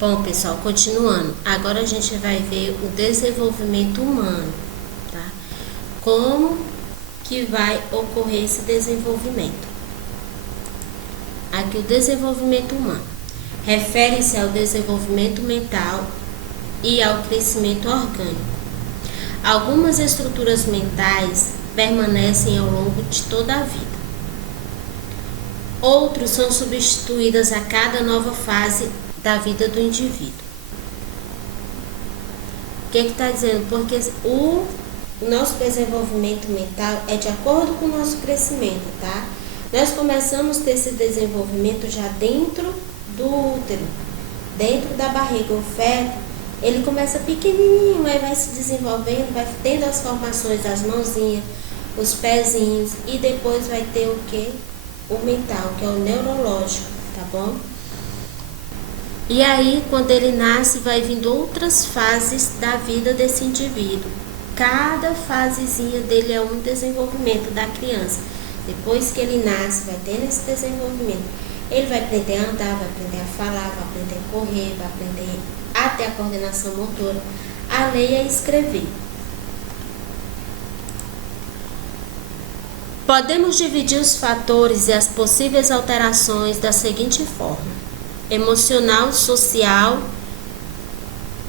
Bom, pessoal, continuando. Agora a gente vai ver o desenvolvimento humano, tá? Como que vai ocorrer esse desenvolvimento? Aqui o desenvolvimento humano refere-se ao desenvolvimento mental e ao crescimento orgânico. Algumas estruturas mentais permanecem ao longo de toda a vida. Outros são substituídas a cada nova fase da vida do indivíduo. O que está dizendo? Porque o nosso desenvolvimento mental é de acordo com o nosso crescimento, tá? Nós começamos a ter esse desenvolvimento já dentro do útero, dentro da barriga. O feto, ele começa pequenininho, aí vai se desenvolvendo, vai tendo as formações das mãozinhas, os pezinhos, e depois vai ter o quê? O mental, que é o neurológico, tá bom? E aí, quando ele nasce, vai vindo outras fases da vida desse indivíduo. Cada fasezinha dele é um desenvolvimento da criança. Depois que ele nasce, vai tendo esse desenvolvimento. Ele vai aprender a andar, vai aprender a falar, vai aprender a correr, vai aprender até a coordenação motora, a ler e a escrever. Podemos dividir os fatores e as possíveis alterações da seguinte forma: emocional, social,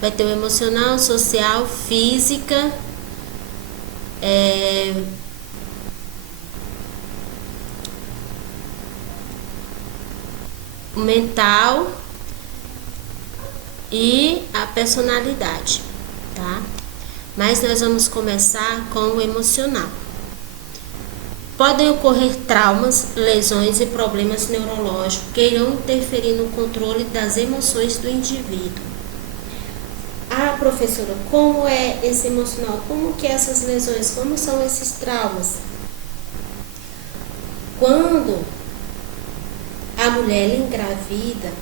vai ter o emocional, social, física, mental e a personalidade, tá? Mas nós vamos começar com o emocional. Podem ocorrer traumas, lesões e problemas neurológicos que irão interferir no controle das emoções do indivíduo. Ah, professora, como é esse emocional? Como que essas lesões? Como são esses traumas? Quando a mulher engravida,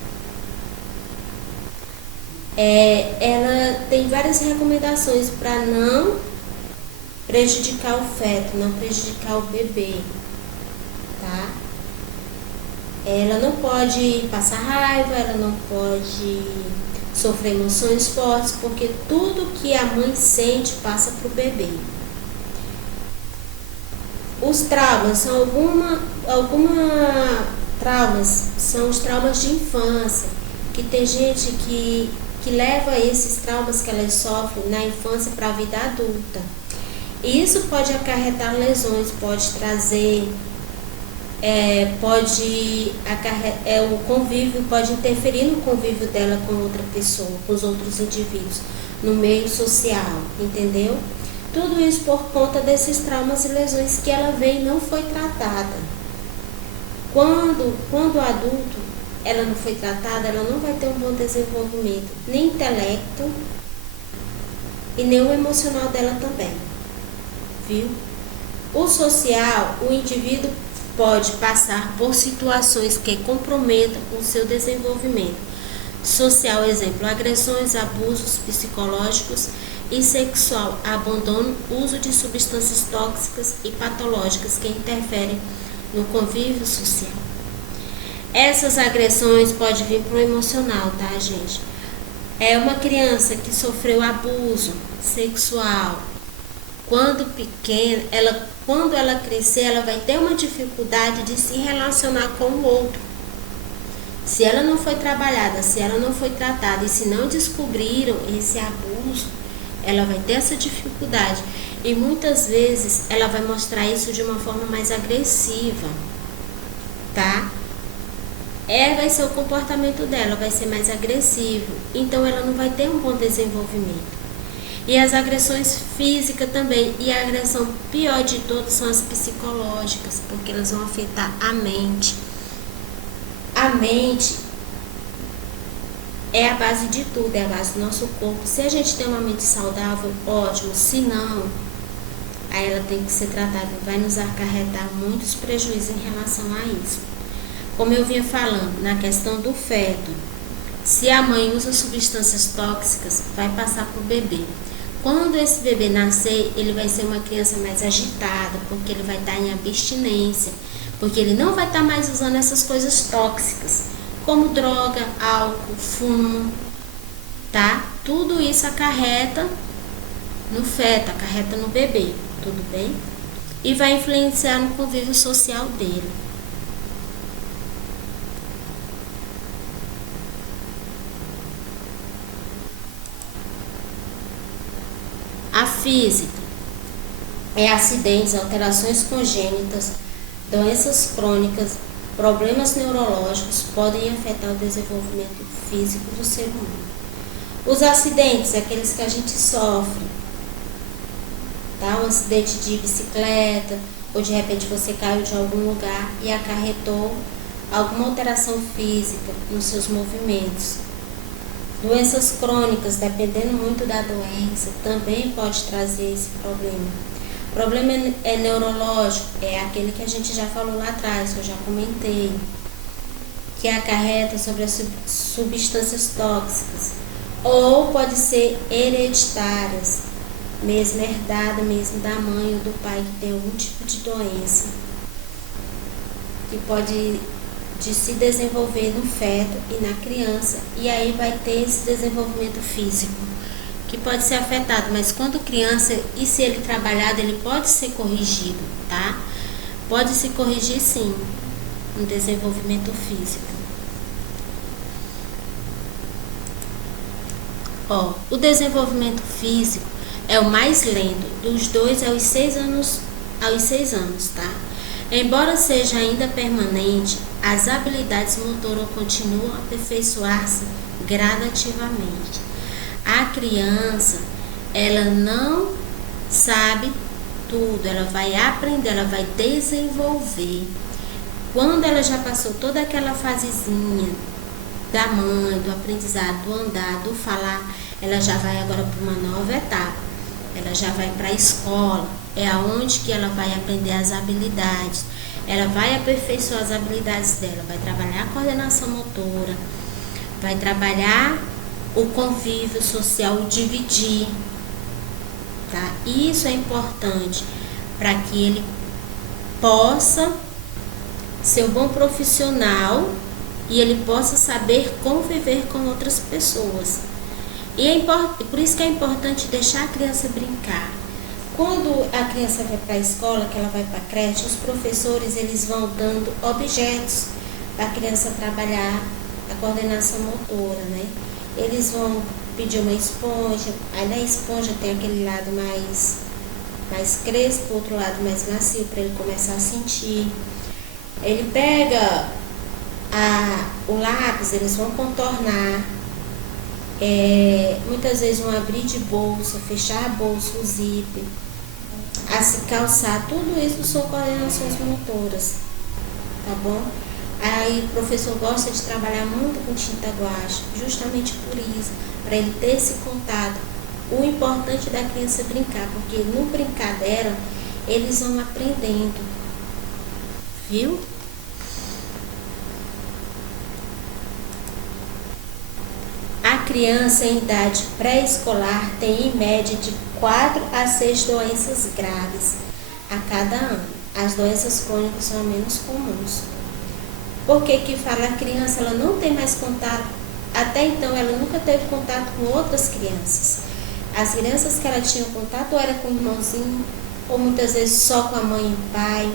ela tem várias recomendações para não prejudicar o feto, não prejudicar o bebê, tá? Ela não pode passar raiva, ela não pode sofrer emoções fortes, porque tudo que a mãe sente passa para o bebê. Os traumas são traumas são os traumas de infância, que tem gente que leva esses traumas que elas sofrem na infância para a vida adulta. E isso pode acarretar lesões, pode trazer, o convívio, pode interferir no convívio dela com outra pessoa, com os outros indivíduos, no meio social, entendeu? Tudo isso por conta desses traumas e lesões que ela vem e não foi tratada. Quando adulto, ela não foi tratada, ela não vai ter um bom desenvolvimento, nem intelecto e nem o emocional dela também. Viu? O social, o indivíduo pode passar por situações que comprometam o seu desenvolvimento social, exemplo, agressões, abusos psicológicos e sexual, abandono, uso de substâncias tóxicas e patológicas que interferem no convívio social. Essas agressões podem vir para o emocional, tá, gente? É uma criança que sofreu abuso sexual. Quando pequena, quando ela crescer, ela vai ter uma dificuldade de se relacionar com o outro. Se ela não foi trabalhada, se ela não foi tratada e se não descobriram esse abuso, ela vai ter essa dificuldade. E muitas vezes ela vai mostrar isso de uma forma mais agressiva, tá? Vai ser o comportamento dela, vai ser mais agressivo. Então ela não vai ter um bom desenvolvimento. E as agressões físicas também. E a agressão pior de todas são as psicológicas, porque elas vão afetar a mente. A mente é a base de tudo, é a base do nosso corpo. Se a gente tem uma mente saudável, ótimo. Se não, aí ela tem que ser tratada. Vai nos acarretar muitos prejuízos em relação a isso. Como eu vinha falando, na questão do feto, se a mãe usa substâncias tóxicas, vai passar para o bebê. Quando esse bebê nascer, ele vai ser uma criança mais agitada, porque ele vai estar em abstinência, porque ele não vai estar mais usando essas coisas tóxicas, como droga, álcool, fumo, tá? Tudo isso acarreta no feto, acarreta no bebê, tudo bem? E vai influenciar no convívio social dele. A física é acidentes, alterações congênitas, doenças crônicas, problemas neurológicos podem afetar o desenvolvimento físico do ser humano. Os acidentes, aqueles que a gente sofre, tá? Um acidente de bicicleta, ou de repente você caiu de algum lugar e acarretou alguma alteração física nos seus movimentos. Doenças crônicas, dependendo muito da doença, também pode trazer esse problema. Problema neurológico é aquele que a gente já falou lá atrás, que eu já comentei, que acarreta sobre as substâncias tóxicas, ou pode ser hereditárias, mesmo herdada mesmo da mãe ou do pai que tem algum tipo de doença, que pode de se desenvolver no feto e na criança, e aí vai ter esse desenvolvimento físico, que pode ser afetado, mas quando criança, e se ele trabalhado, ele pode ser corrigido, tá? Pode se corrigir sim, no desenvolvimento físico. O desenvolvimento físico é o mais lento, dos 2 aos 6 anos, tá? Embora seja ainda permanente, as habilidades motoras continuam a aperfeiçoar-se gradativamente. A criança, ela não sabe tudo, ela vai aprender, ela vai desenvolver. Quando ela já passou toda aquela fasezinha da mãe, do aprendizado, do andar, do falar, ela já vai agora para uma nova etapa. Ela já vai para a escola, é aonde que ela vai aprender as habilidades. Ela vai aperfeiçoar as habilidades dela, vai trabalhar a coordenação motora, vai trabalhar o convívio social, o dividir, tá? Isso é importante para que ele possa ser um bom profissional e ele possa saber conviver com outras pessoas. E por isso que é importante deixar a criança brincar. Quando a criança vai para a escola, que ela vai para a creche, os professores eles vão dando objetos para a criança trabalhar a coordenação motora, né? Eles vão pedir uma esponja, aí na esponja tem aquele lado mais crespo, outro lado mais macio, para ele começar a sentir. Ele pega o lápis, eles vão contornar, muitas vezes vão abrir de bolsa, fechar a bolsa, o zíper, a se calçar, tudo isso são coordenações motoras, tá bom? Aí o professor gosta de trabalhar muito com tinta guache, justamente por isso, para ele ter esse contato. O importante da criança é brincar, porque no brincar dela, eles vão aprendendo, viu? A criança em idade pré-escolar tem em média de 4 a 6 doenças graves a cada ano. As doenças crônicas são menos comuns. Por que fala a criança, ela não tem mais contato, até então ela nunca teve contato com outras crianças. As crianças que ela tinha contato ou era com o irmãozinho, ou muitas vezes só com a mãe e o pai.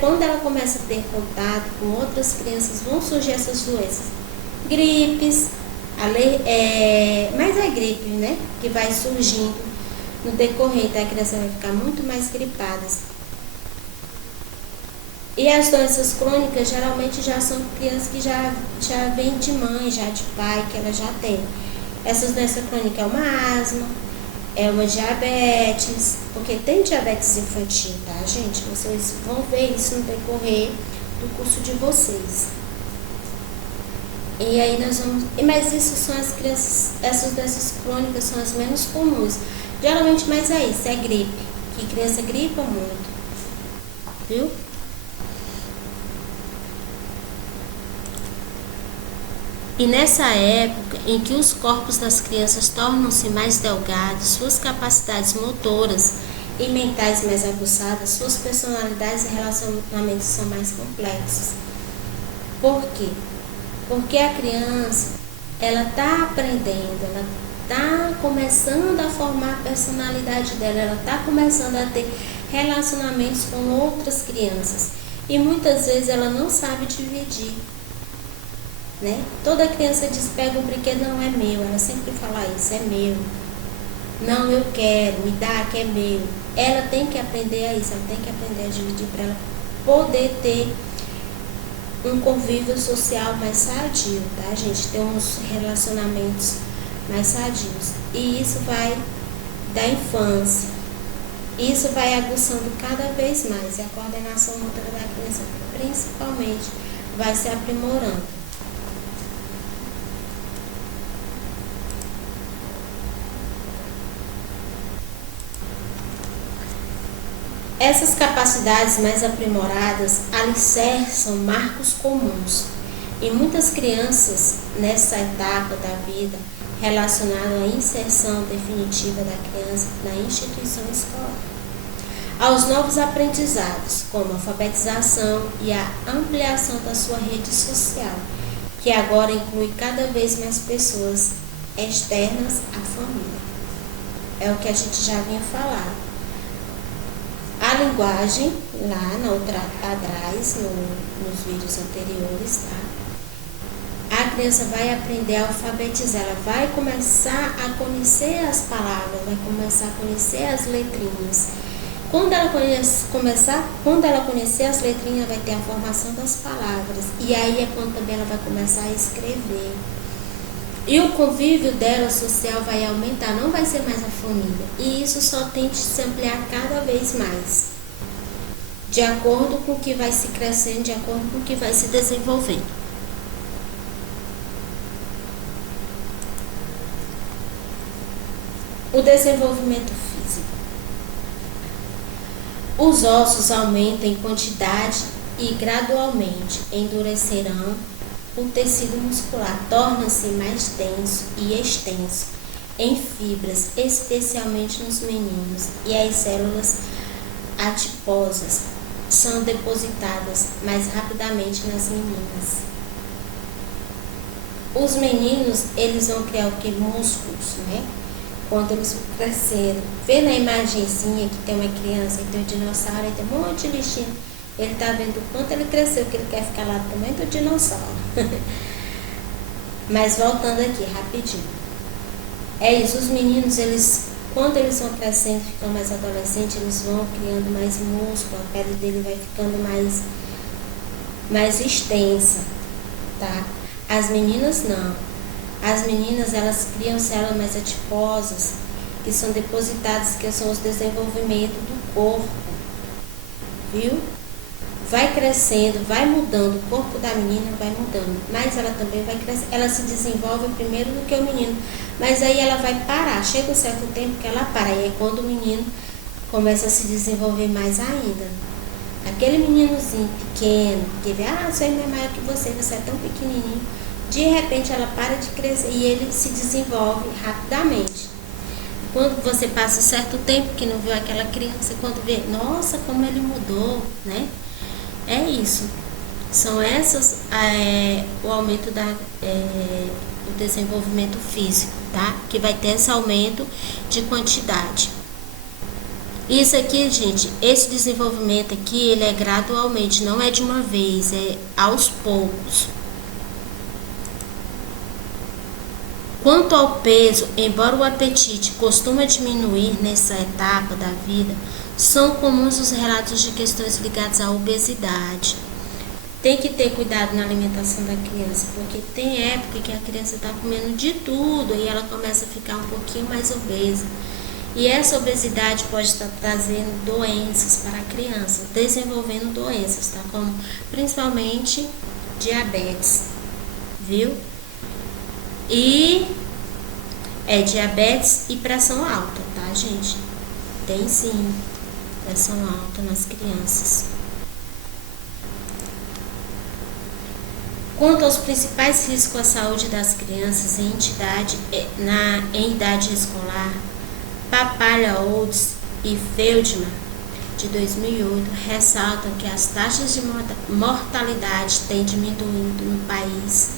Quando ela começa a ter contato com outras crianças, vão surgir essas doenças. Gripes, mas é gripe, né? Que vai surgindo no decorrer, então a criança vai ficar muito mais gripada. E as doenças crônicas geralmente já são crianças que já vêm de mãe, já de pai, que ela já tem. Essas doenças crônicas é uma asma, é uma diabetes, porque tem diabetes infantil, tá, gente? Vocês vão ver isso no decorrer do curso de vocês. E aí nós vamos. Mas isso são as crianças, essas doenças crônicas são as menos comuns. Geralmente, mas é isso, é gripe, que criança gripa muito, viu? E nessa época em que os corpos das crianças tornam-se mais delgados, suas capacidades motoras e mentais mais aguçadas, suas personalidades e relacionamentos são mais complexos. Por quê? Porque a criança, ela está aprendendo, ela está começando a formar a personalidade dela, ela está começando a ter relacionamentos com outras crianças. E muitas vezes ela não sabe dividir, né? Toda criança diz, pega um brinquedo, não é meu, ela sempre fala isso, é meu. Não, eu quero, me dá, que é meu. Ela tem que aprender a isso, ela tem que aprender a dividir para ela poder ter um convívio social mais sadio, tá, gente? Ter uns relacionamentos mais sadios. E isso vai da infância. Isso vai aguçando cada vez mais. E a coordenação motora da criança, principalmente, vai se aprimorando. Essas capacidades mais aprimoradas alicerçam marcos comuns e muitas crianças nessa etapa da vida relacionada à inserção definitiva da criança na instituição escolar, aos novos aprendizados, como a alfabetização e a ampliação da sua rede social, que agora inclui cada vez mais pessoas externas à família. É o que a gente já vinha falar. A linguagem, lá na outra atrás, nos vídeos anteriores, tá? A criança vai aprender a alfabetizar, ela vai começar a conhecer as palavras, vai começar a conhecer as letrinhas. Quando ela conhecer as letrinhas, vai ter a formação das palavras. E aí é quando também ela vai começar a escrever. E o convívio dela social vai aumentar, não vai ser mais a família. E isso só tende a se ampliar cada vez mais, de acordo com o que vai se crescendo, de acordo com o que vai se desenvolvendo. O desenvolvimento físico. Os ossos aumentam em quantidade e gradualmente endurecerão. O tecido muscular torna-se mais denso e extenso em fibras, especialmente nos meninos, e as células adiposas são depositadas mais rapidamente nas meninas. Os meninos, eles vão criar o que? Músculos, né? Quando eles vão crescendo. Vê na imagenzinha que tem uma criança e tem um dinossauro e tem um monte de bichinho. Ele está vendo o quanto ele cresceu, que ele quer ficar lá do tamanho do dinossauro. Mas voltando aqui, rapidinho. É isso, os meninos, quando eles vão crescendo, ficam mais adolescentes, eles vão criando mais músculo, a pele dele vai ficando mais extensa, tá? As meninas não. As meninas, elas criam células mais adiposas, que são depositadas, que são os desenvolvimentos do corpo, viu? Vai crescendo, vai mudando, o corpo da menina vai mudando, mas ela também vai crescer, ela se desenvolve primeiro do que o menino, mas aí ela vai parar, chega um certo tempo que ela para, e é quando o menino começa a se desenvolver mais ainda. Aquele meninozinho pequeno, que vê, sua irmã é maior que você é tão pequenininho, de repente ela para de crescer e ele se desenvolve rapidamente. Quando você passa um certo tempo que não viu aquela criança, quando vê, nossa, como ele mudou, né? É isso. São essas, o aumento do desenvolvimento físico, tá? Que vai ter esse aumento de quantidade. Isso aqui, gente, esse desenvolvimento aqui, ele é gradualmente, não é de uma vez, é aos poucos. Quanto ao peso, embora o apetite costuma diminuir nessa etapa da vida, são comuns os relatos de questões ligadas à obesidade. Tem que ter cuidado na alimentação da criança, porque tem época que a criança está comendo de tudo e ela começa a ficar um pouquinho mais obesa. E essa obesidade pode estar trazendo doenças para a criança, desenvolvendo doenças, tá? Como principalmente diabetes, viu? E diabetes e pressão alta, tá, gente? Tem sim pressão alta nas crianças. Quanto aos principais riscos à saúde das crianças em idade escolar, Papalha-Olds e Feldman, de 2008, ressaltam que as taxas de mortalidade têm diminuído no país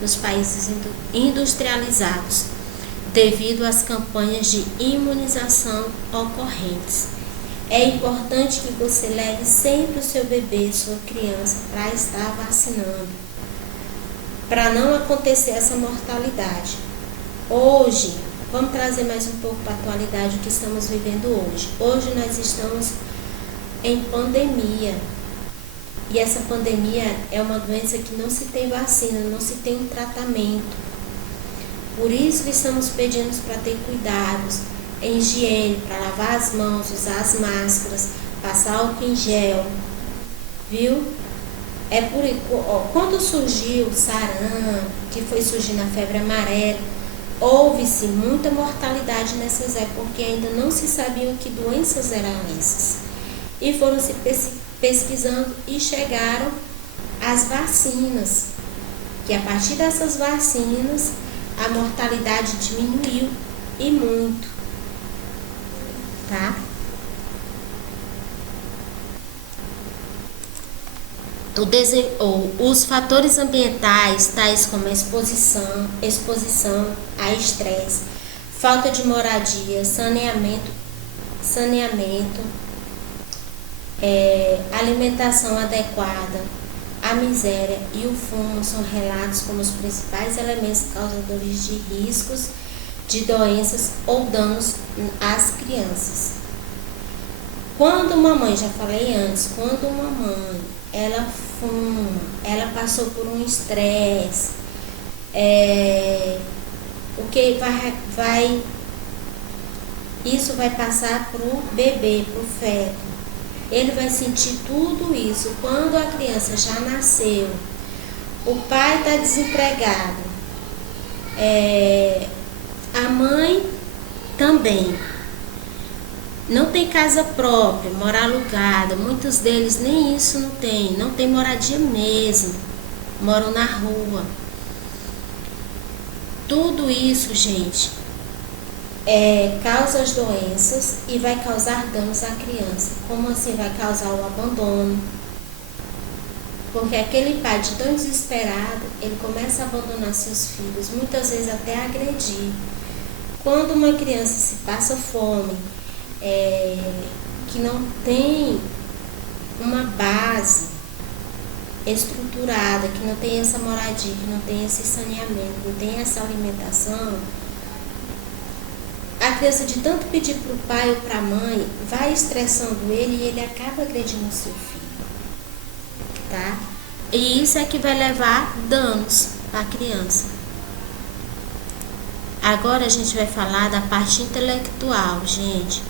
nos países industrializados, devido às campanhas de imunização ocorrentes. É importante que você leve sempre o seu bebê, sua criança, para estar vacinando, para não acontecer essa mortalidade. Hoje, vamos trazer mais um pouco para a atualidade o que estamos vivendo hoje. Hoje nós estamos em pandemia. E essa pandemia é uma doença que não se tem vacina, não se tem um tratamento. Por isso que estamos pedindo para ter cuidados em higiene, para lavar as mãos, usar as máscaras, passar álcool em gel, viu? Quando surgiu o sarampo, que foi surgindo a febre amarela, houve-se muita mortalidade nessas épocas, porque ainda não se sabia que doenças eram essas. E foram se pesquisando e chegaram às vacinas, que a partir dessas vacinas a mortalidade diminuiu e muito, tá? Os fatores ambientais, tais como a exposição a estresse, falta de moradia, saneamento, alimentação adequada, a miséria e o fumo são relatos como os principais elementos causadores de riscos de doenças ou danos às crianças. Quando uma mãe, já falei antes, quando uma mãe ela fuma, ela passou por um estresse, o que isso vai passar para o bebê, para o feto. Ele vai sentir tudo isso. Quando a criança já nasceu, o pai está desempregado, a mãe também não tem casa própria, mora alugada, muitos deles nem isso não tem moradia mesmo, moram na rua. Tudo isso, gente, causa as doenças e vai causar danos à criança. Como assim vai causar o abandono? Porque aquele pai de tão desesperado, ele começa a abandonar seus filhos, muitas vezes até agredir. Quando uma criança se passa fome, que não tem uma base estruturada, que não tem essa moradia, que não tem esse saneamento, não tem essa alimentação, a criança, de tanto pedir para o pai ou para a mãe, vai estressando ele e ele acaba agredindo o seu filho, tá? E isso é que vai levar danos para a criança. Agora a gente vai falar da parte intelectual, gente.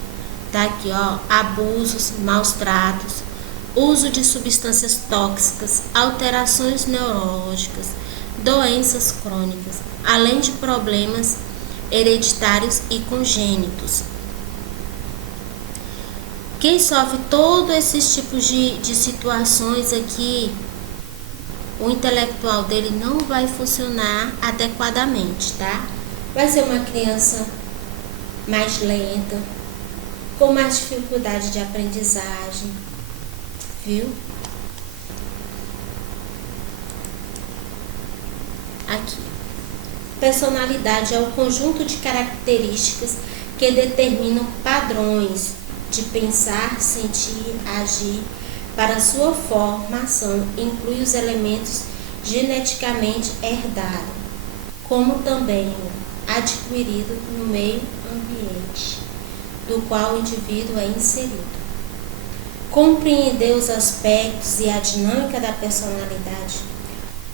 Tá aqui, ó, abusos, maus tratos, uso de substâncias tóxicas, alterações neurológicas, doenças crônicas, além de problemas hereditários e congênitos. Quem sofre todos esses tipos de situações aqui, o intelectual dele não vai funcionar adequadamente, tá? Vai ser uma criança mais lenta, com mais dificuldade de aprendizagem, viu? Aqui. Personalidade é o conjunto de características que determinam padrões de pensar, sentir, agir. Para sua formação, inclui os elementos geneticamente herdados, como também o adquirido no meio ambiente, do qual o indivíduo é inserido. Compreender os aspectos e a dinâmica da personalidade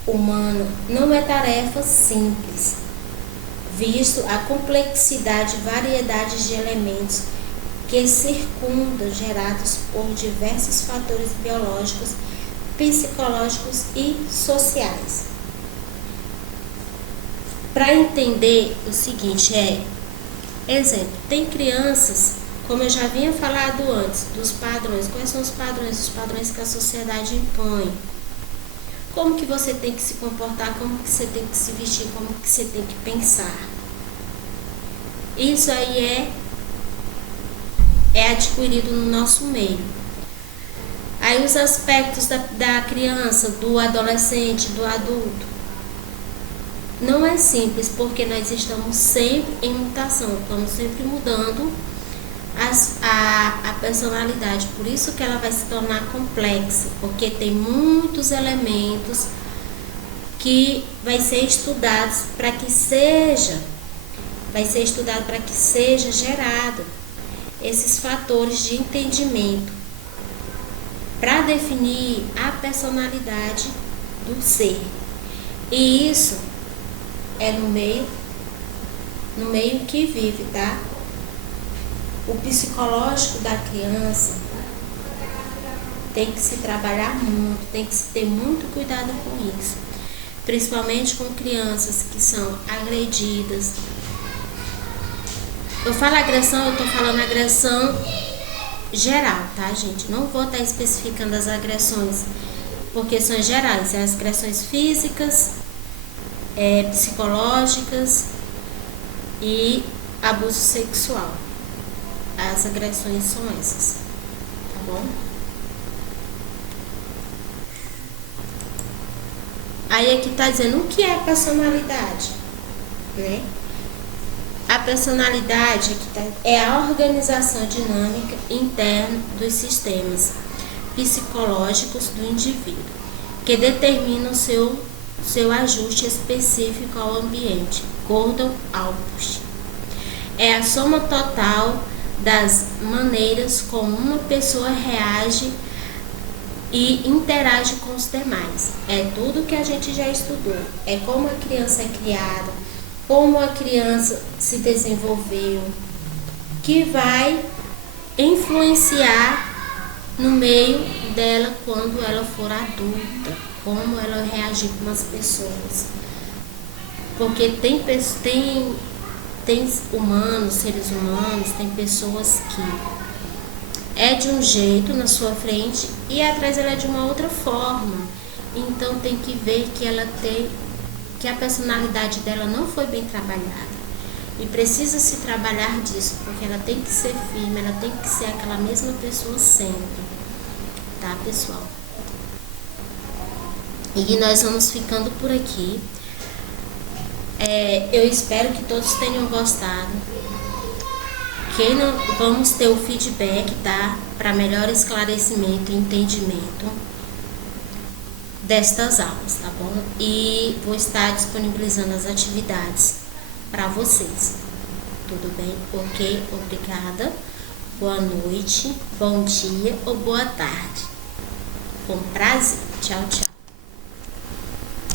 humana não é tarefa simples, visto a complexidade e variedade de elementos que circundam, gerados por diversos fatores biológicos, psicológicos e sociais. Para entender o seguinte, exemplo, tem crianças, como eu já havia falado antes, dos padrões. Quais são os padrões? Os padrões que a sociedade impõe. Como que você tem que se comportar, como que você tem que se vestir, como que você tem que pensar. Isso aí é adquirido no nosso meio. Aí os aspectos da criança, do adolescente, do adulto. Não é simples, porque nós estamos sempre em mutação, estamos sempre mudando a personalidade. Por isso que ela vai se tornar complexa, porque tem muitos elementos que vai ser estudados para que seja gerado esses fatores de entendimento para definir a personalidade do ser. E isso é no meio que vive, tá? O psicológico da criança tem que se trabalhar muito, tem que se ter muito cuidado com isso. Principalmente com crianças que são agredidas. Eu falo agressão, eu tô falando agressão geral, tá, gente? Não vou estar especificando as agressões, porque são gerais. As agressões físicas, psicológicas e abuso sexual. As agressões são essas, tá bom? Aí aqui tá dizendo o que é personalidade, né? A personalidade é a organização dinâmica interna dos sistemas psicológicos do indivíduo, que determina o seu ajuste específico ao ambiente. Gordon Alport. É a soma total das maneiras como uma pessoa reage e interage com os demais. É tudo que a gente já estudou. É como a criança é criada, como a criança se desenvolveu, que vai influenciar no meio dela quando ela for adulta, como ela reagir com as pessoas. Porque tem humanos, seres humanos, tem pessoas que é de um jeito na sua frente e atrás ela é de uma outra forma. Então tem que ver que a personalidade dela não foi bem trabalhada. E precisa se trabalhar disso, porque ela tem que ser firme, ela tem que ser aquela mesma pessoa sempre. Tá, pessoal? E nós vamos ficando por aqui. Eu espero que todos tenham gostado. Vamos ter o feedback, tá? Para melhor esclarecimento e entendimento destas aulas, tá bom? E vou estar disponibilizando as atividades para vocês. Tudo bem? Ok? Obrigada. Boa noite, bom dia ou boa tarde. Com prazer. Tchau, tchau.